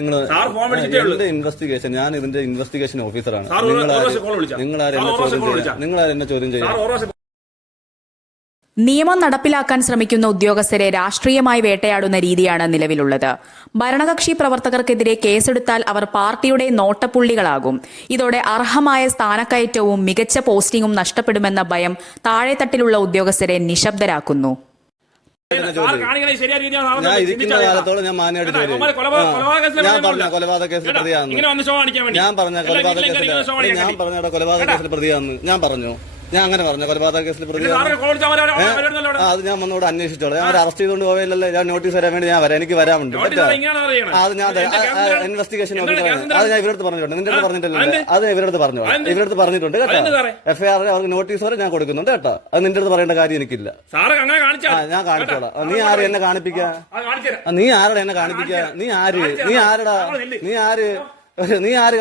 എന്റെ ഇൻവെസ്റ്റിഗേഷൻ, ഞാൻ ഇതിന്റെ ഇൻവെസ്റ്റിഗേഷൻ ഓഫീസറാണ്. നിങ്ങളാരെന്നെ ചോദ്യം ചെയ്യാം. നിയമം നടപ്പിലാക്കാൻ ശ്രമിക്കുന്ന ഉദ്യോഗസ്ഥരെ രാഷ്ട്രീയമായി വേട്ടയാടുന്ന രീതിയാണ് നിലവിലുള്ളത്. ഭരണകക്ഷി പ്രവർത്തകർക്കെതിരെ കേസെടുത്താൽ അവർ പാർട്ടിയുടെ നോട്ടപ്പുള്ളികളാകും. ഇതോടെ അർഹമായ സ്ഥാനക്കയറ്റവും മികച്ച പോസ്റ്റിംഗും നഷ്ടപ്പെടുമെന്ന ഭയം താഴെത്തട്ടിലുള്ള ഉദ്യോഗസ്ഥരെ നിശബ്ദരാക്കുന്നു. ഞാൻ ഇരിക്കുന്ന കാലത്തോളം ഞാൻ മാന്യമായിട്ട് ജോലി ചെയ്യും. ഞാൻ പറഞ്ഞ കൊലപാതക കേസിൽ പ്രതിയാന്ന് ഞാൻ പറഞ്ഞ കൊലപാതക കേസിൽ പ്രതിയാന്ന് ഞാൻ പറഞ്ഞു. ഞാൻ അങ്ങനെ പറഞ്ഞു കൊലപാതക കേസിൽ പ്രതി. അത് ഞാൻ വന്നോട് അന്വേഷിച്ചോളാം. ഞാൻ അറസ്റ്റ് ചെയ്തുകൊണ്ട് പോവില്ലല്ലോ. ഞാൻ നോട്ടീസ് വരാൻ വേണ്ടി ഞാൻ വരാം. എനിക്ക് വരാനുണ്ട്. അത് ഞാൻ ഇൻവെസ്റ്റിഗേഷൻ ഓഫീസറാണ്. അത് ഞാൻ ഇവരടുത്ത് പറഞ്ഞിട്ടുണ്ട്. നിന്റെ അടുത്ത് പറഞ്ഞിട്ടില്ല. അത് ഇവരടുത്ത് പറഞ്ഞോളാം. ഇവരടുത്ത് പറഞ്ഞിട്ടുണ്ട് കേട്ടോ. FIR അവർക്ക് നോട്ടീസ് വരെ ഞാൻ കൊടുക്കുന്നുണ്ട് കേട്ടോ. അത് നിന്റെ അടുത്ത് പറയേണ്ട കാര്യം എനിക്കില്ല. ഞാൻ കാണിച്ചോളാം. നീ ആര് എന്നെ കാണിപ്പിക്കാ? നീ ആരുടെ എന്നെ കാണിപ്പിക്കാ? നീ ആര്? നീ ആരടാ? നീ ആര്?